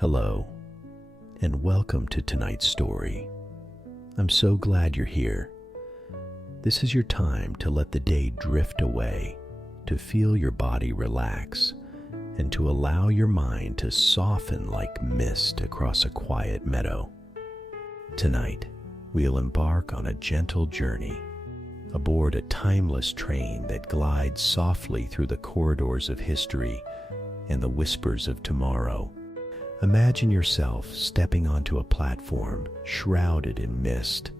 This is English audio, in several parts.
Hello, and welcome to tonight's story. I'm so glad you're here. This is your time to let the day drift away, to feel your body relax, and to allow your mind to soften like mist across a quiet meadow. Tonight, we'll embark on a gentle journey aboard a timeless train that glides softly through the corridors of history and the whispers of tomorrow. Imagine yourself stepping onto a platform shrouded in mist,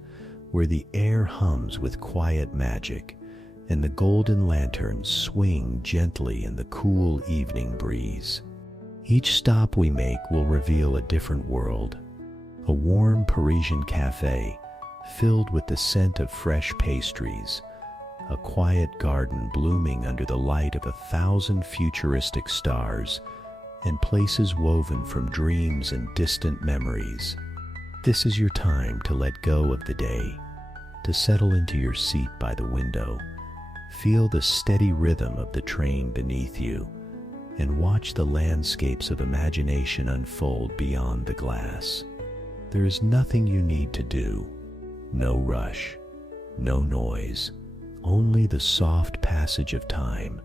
where the air hums with quiet magic and the golden lanterns swing gently in the cool evening breeze. Each stop we make will reveal a different world, a warm Parisian cafe filled with the scent of fresh pastries, a quiet garden blooming under the light of 1,000 futuristic stars, and places woven from dreams and distant memories. This is your time to let go of the day, to settle into your seat by the window, feel the steady rhythm of the train beneath you, and watch the landscapes of imagination unfold beyond the glass. There is nothing you need to do, no rush, no noise, only the soft passage of time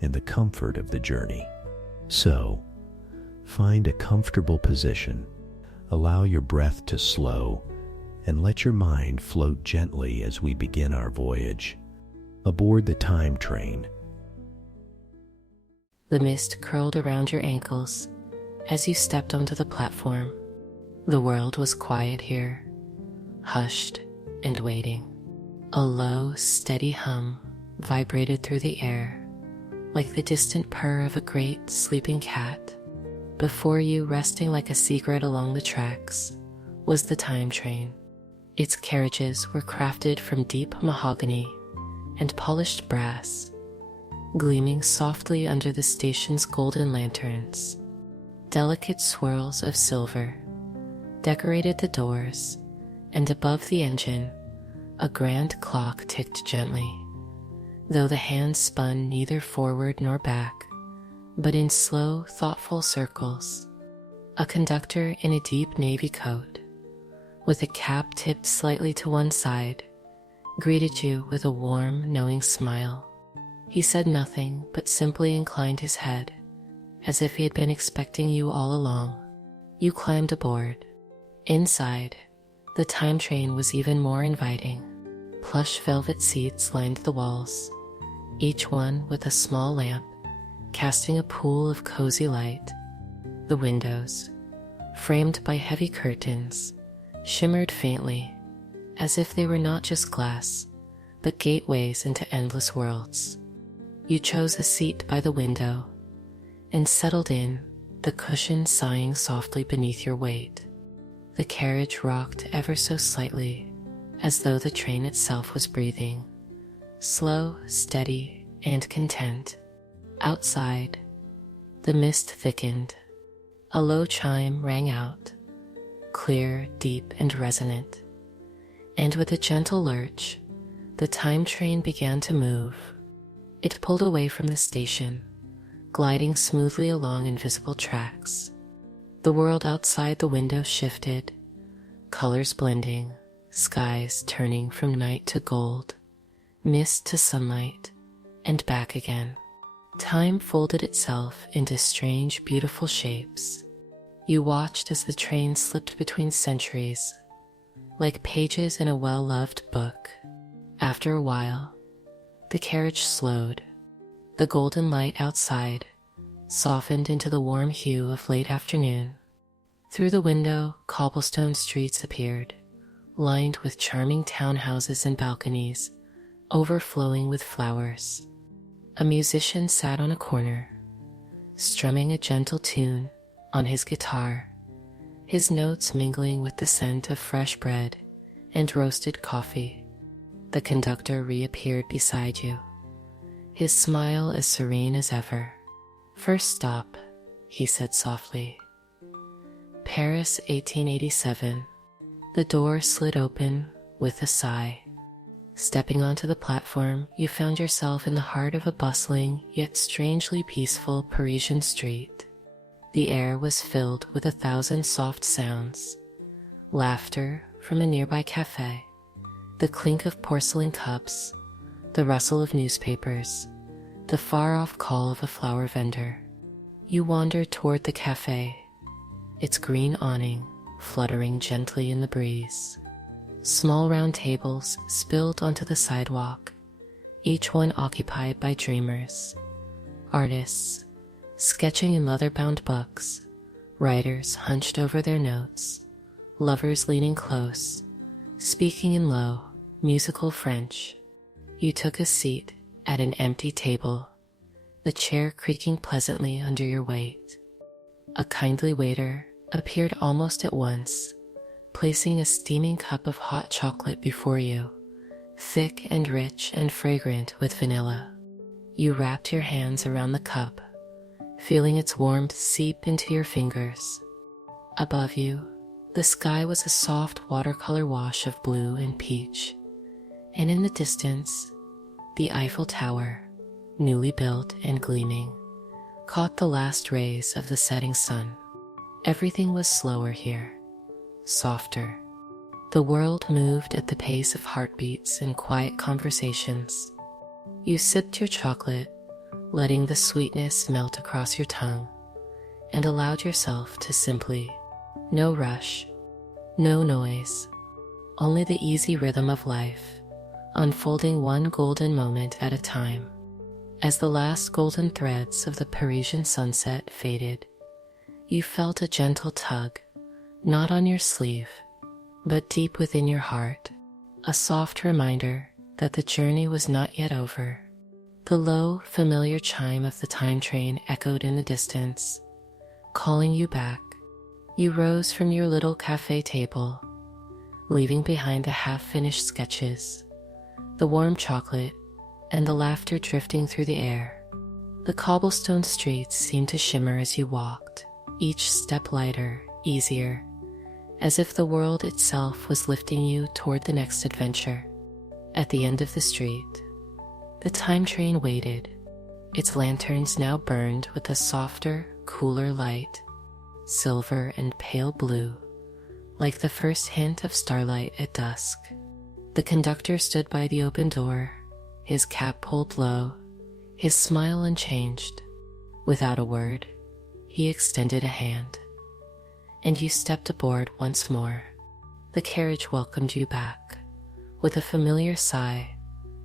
and the comfort of the journey. So, find a comfortable position, allow your breath to slow, and let your mind float gently as we begin our voyage aboard the time train. The mist curled around your ankles as you stepped onto the platform. The world was quiet here, hushed and waiting. A low, steady hum vibrated through the air, like the distant purr of a great sleeping cat. Before you, resting like a secret along the tracks, was the time train. Its carriages were crafted from deep mahogany and polished brass, gleaming softly under the station's golden lanterns. Delicate swirls of silver decorated the doors, and above the engine, a grand clock ticked gently, though the hands spun neither forward nor back, but in slow, thoughtful circles. A conductor in a deep navy coat, with a cap tipped slightly to one side, greeted you with a warm, knowing smile. He said nothing, but simply inclined his head, as if he had been expecting you all along. You climbed aboard. Inside, the time train was even more inviting. Plush velvet seats lined the walls, each one with a small lamp casting a pool of cozy light. The windows, framed by heavy curtains, shimmered faintly, as if they were not just glass, but gateways into endless worlds. You chose a seat by the window and settled in, the cushion sighing softly beneath your weight. The carriage rocked ever so slightly, as though the train itself was breathing, slow, steady, and content. Outside, the mist thickened. A low chime rang out, clear, deep, and resonant. And with a gentle lurch, the time train began to move. It pulled away from the station, gliding smoothly along invisible tracks. The world outside the window shifted, colors blending, skies turning from night to gold, mist to sunlight, and back again. Time folded itself into strange, beautiful shapes. You watched as the train slipped between centuries, like pages in a well-loved book. After a while, the carriage slowed. The golden light outside softened into the warm hue of late afternoon. Through the window, cobblestone streets appeared, lined with charming townhouses and balconies, overflowing with flowers. A musician sat on a corner, strumming a gentle tune on his guitar, his notes mingling with the scent of fresh bread and roasted coffee. The conductor reappeared beside you, his smile as serene as ever. "First stop," he said softly. "Paris, 1887. The door slid open with a sigh. Stepping onto the platform, you found yourself in the heart of a bustling yet strangely peaceful Parisian street. The air was filled with 1,000 soft sounds: laughter from a nearby cafe, the clink of porcelain cups, the rustle of newspapers, the far-off call of a flower vendor. You wandered toward the cafe, its green awning fluttering gently in the breeze. Small round tables spilled onto the sidewalk, each one occupied by dreamers, artists, sketching in leather-bound books, writers hunched over their notes, lovers leaning close, speaking in low, musical French. You took a seat at an empty table, the chair creaking pleasantly under your weight. A kindly waiter appeared almost at once, placing a steaming cup of hot chocolate before you, thick and rich and fragrant with vanilla. You wrapped your hands around the cup, feeling its warmth seep into your fingers. Above you, the sky was a soft watercolor wash of blue and peach, and in the distance, the Eiffel Tower, newly built and gleaming, caught the last rays of the setting sun. Everything was slower here, softer. The world moved at the pace of heartbeats and quiet conversations. You sipped your chocolate, letting the sweetness melt across your tongue, and allowed yourself to simply, no rush, no noise, only the easy rhythm of life, unfolding one golden moment at a time. As the last golden threads of the Parisian sunset faded, you felt a gentle tug, not on your sleeve, but deep within your heart, a soft reminder that the journey was not yet over. The low, familiar chime of the time train echoed in the distance, calling you back. You rose from your little cafe table, leaving behind the half-finished sketches, the warm chocolate, and the laughter drifting through the air. The cobblestone streets seemed to shimmer as you walked, each step lighter, easier, as if the world itself was lifting you toward the next adventure. At the end of the street, the time train waited, its lanterns now burned with a softer, cooler light, silver and pale blue, like the first hint of starlight at dusk. The conductor stood by the open door, his cap pulled low, his smile unchanged. Without a word, he extended a hand, and you stepped aboard once more. The carriage welcomed you back, with a familiar sigh,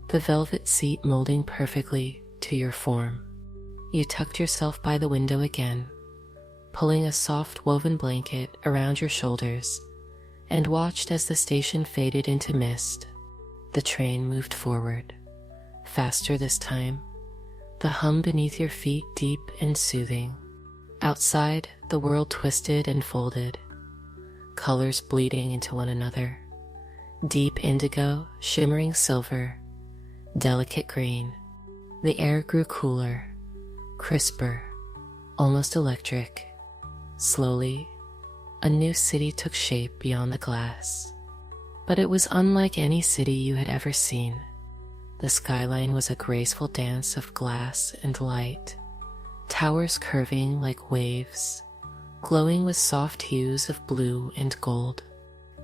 the velvet seat molding perfectly to your form. You tucked yourself by the window again, pulling a soft woven blanket around your shoulders, and watched as the station faded into mist. The train moved forward, faster this time, the hum beneath your feet deep and soothing. Outside, the world twisted and folded, colors bleeding into one another. Deep indigo, shimmering silver, delicate green. The air grew cooler, crisper, almost electric. Slowly, a new city took shape beyond the glass. But it was unlike any city you had ever seen. The skyline was a graceful dance of glass and light, towers curving like waves, glowing with soft hues of blue and gold.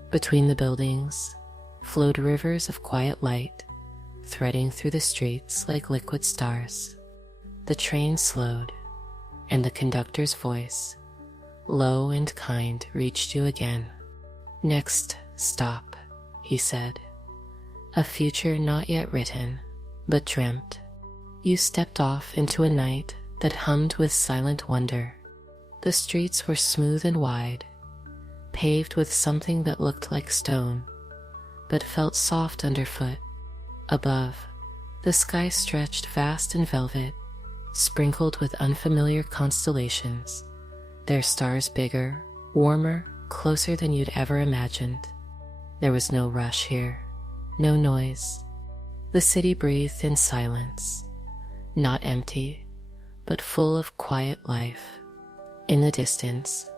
Between the buildings flowed rivers of quiet light, threading through the streets like liquid stars. The train slowed, and the conductor's voice, low and kind, reached you again. "Next stop," he said. A future not yet written, but dreamt. You stepped off into a night that hummed with silent wonder. The streets were smooth and wide, paved with something that looked like stone, but felt soft underfoot. Above, the sky stretched vast and velvet, sprinkled with unfamiliar constellations, their stars bigger, warmer, closer than you'd ever imagined. There was no rush here, no noise. The city breathed in silence, not empty, but full of quiet life. In the distance,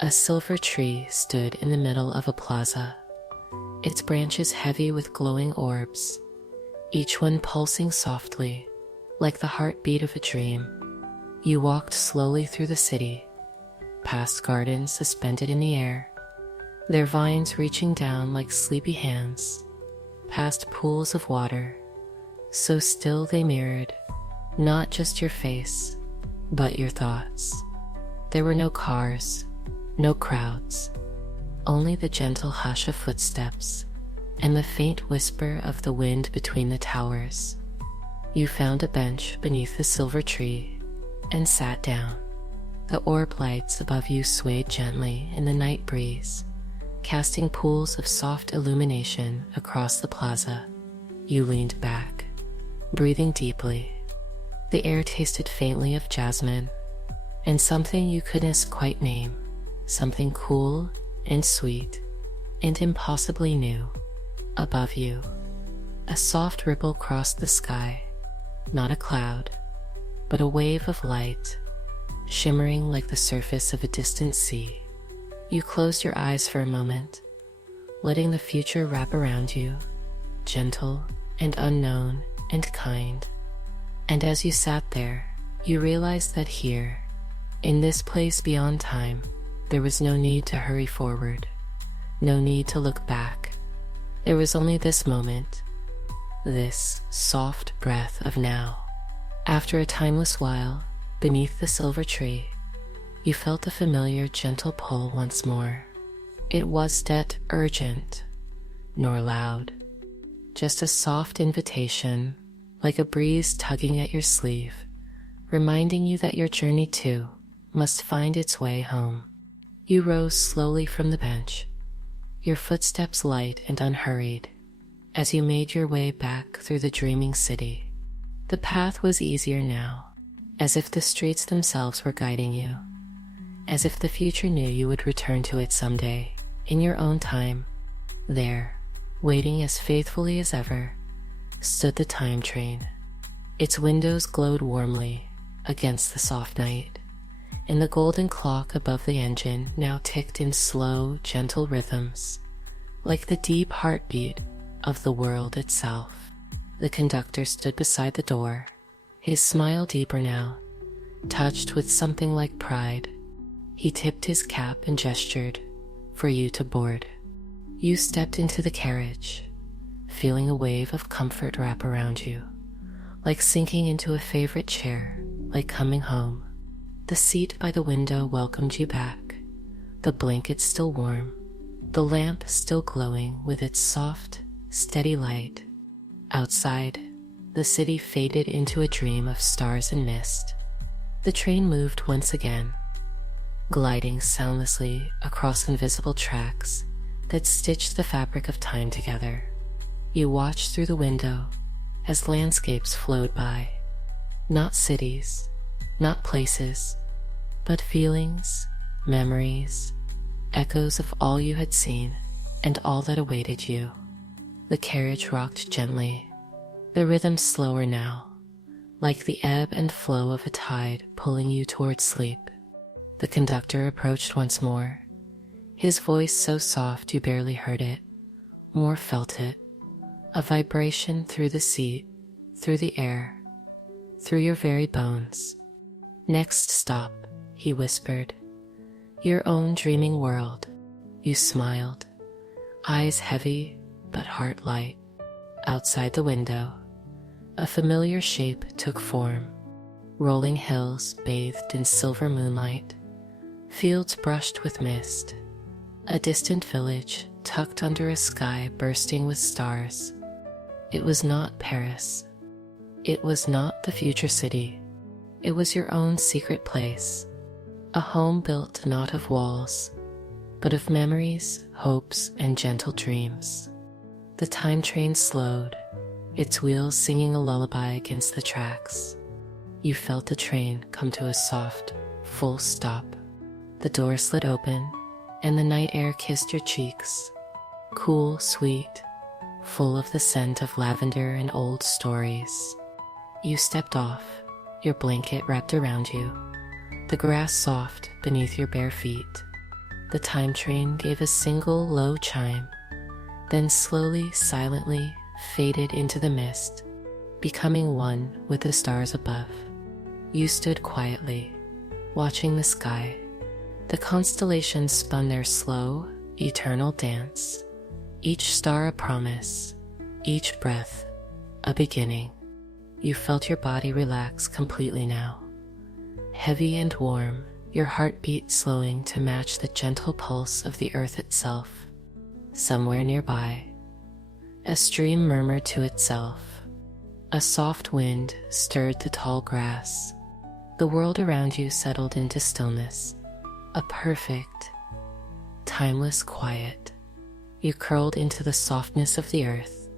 a silver tree stood in the middle of a plaza, its branches heavy with glowing orbs, each one pulsing softly, like the heartbeat of a dream. You walked slowly through the city, past gardens suspended in the air, their vines reaching down like sleepy hands, past pools of water, so still they mirrored not just your face, but your thoughts. There were no cars, no crowds, only the gentle hush of footsteps and the faint whisper of the wind between the towers. You found a bench beneath the silver tree and sat down. The orb lights above you swayed gently in the night breeze, casting pools of soft illumination across the plaza. You leaned back, breathing deeply. The air tasted faintly of jasmine and something you couldn't quite name, something cool and sweet and impossibly new. Above you, a soft ripple crossed the sky, not a cloud, but a wave of light, shimmering like the surface of a distant sea. You closed your eyes for a moment, letting the future wrap around you, gentle and unknown and kind. And as you sat there, you realized that here, in this place beyond time, there was no need to hurry forward, no need to look back. There was only this moment, this soft breath of now. After a timeless while, beneath the silver tree, you felt a familiar gentle pull once more. It wasn't urgent, nor loud, just a soft invitation, like a breeze tugging at your sleeve, reminding you that your journey too must find its way home. You rose slowly from the bench, your footsteps light and unhurried, as you made your way back through the dreaming city. The path was easier now, as if the streets themselves were guiding you, as if the future knew you would return to it someday, in your own time. There, waiting as faithfully as ever, stood the time train. Its windows glowed warmly against the soft night, and the golden clock above the engine now ticked in slow, gentle rhythms, like the deep heartbeat of the world itself. The conductor stood beside the door, his smile deeper now, touched with something like pride. He tipped his cap and gestured for you to board. You stepped into the carriage, feeling a wave of comfort wrap around you, like sinking into a favorite chair, like coming home. The seat by the window welcomed you back, the blanket still warm, the lamp still glowing with its soft, steady light. Outside, the city faded into a dream of stars and mist. The train moved once again, gliding soundlessly across invisible tracks that stitched the fabric of time together. You watched through the window as landscapes flowed by, not cities, not places, but feelings, memories, echoes of all you had seen and all that awaited you. The carriage rocked gently, the rhythm slower now, like the ebb and flow of a tide pulling you towards sleep. The conductor approached once more, his voice so soft you barely heard it, more felt it, a vibration through the seat, through the air, through your very bones. Next stop, he whispered, your own dreaming world. You smiled, eyes heavy but heart light. Outside the window, a familiar shape took form. Rolling hills bathed in silver moonlight, fields brushed with mist, a distant village tucked under a sky bursting with stars. It was not Paris. It was not the future city. It was your own secret place, a home built not of walls, but of memories, hopes, and gentle dreams. The time train slowed, its wheels singing a lullaby against the tracks. You felt the train come to a soft, full stop. The door slid open, and the night air kissed your cheeks, cool, sweet, full of the scent of lavender and old stories. You stepped off, your blanket wrapped around you, the grass soft beneath your bare feet. The time train gave a single low chime, then slowly, silently faded into the mist, becoming one with the stars above. You stood quietly, watching the sky, The constellations spun their slow, eternal dance, each star a promise, each breath a beginning. You felt your body relax completely now. Heavy and warm, your heartbeat slowing to match the gentle pulse of the earth itself. Somewhere nearby, a stream murmured to itself. A soft wind stirred the tall grass. The world around you settled into stillness, a perfect, timeless quiet. You curled into the softness of the earth,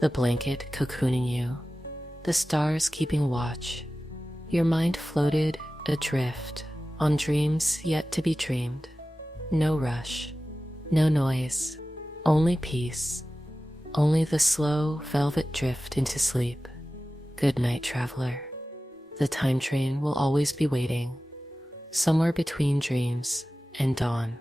the blanket cocooning you, the stars keeping watch. Your mind floated adrift on dreams yet to be dreamed. No rush, no noise, only peace, only the slow velvet drift into sleep. Good night, traveler. The time train will always be waiting, somewhere between dreams and dawn.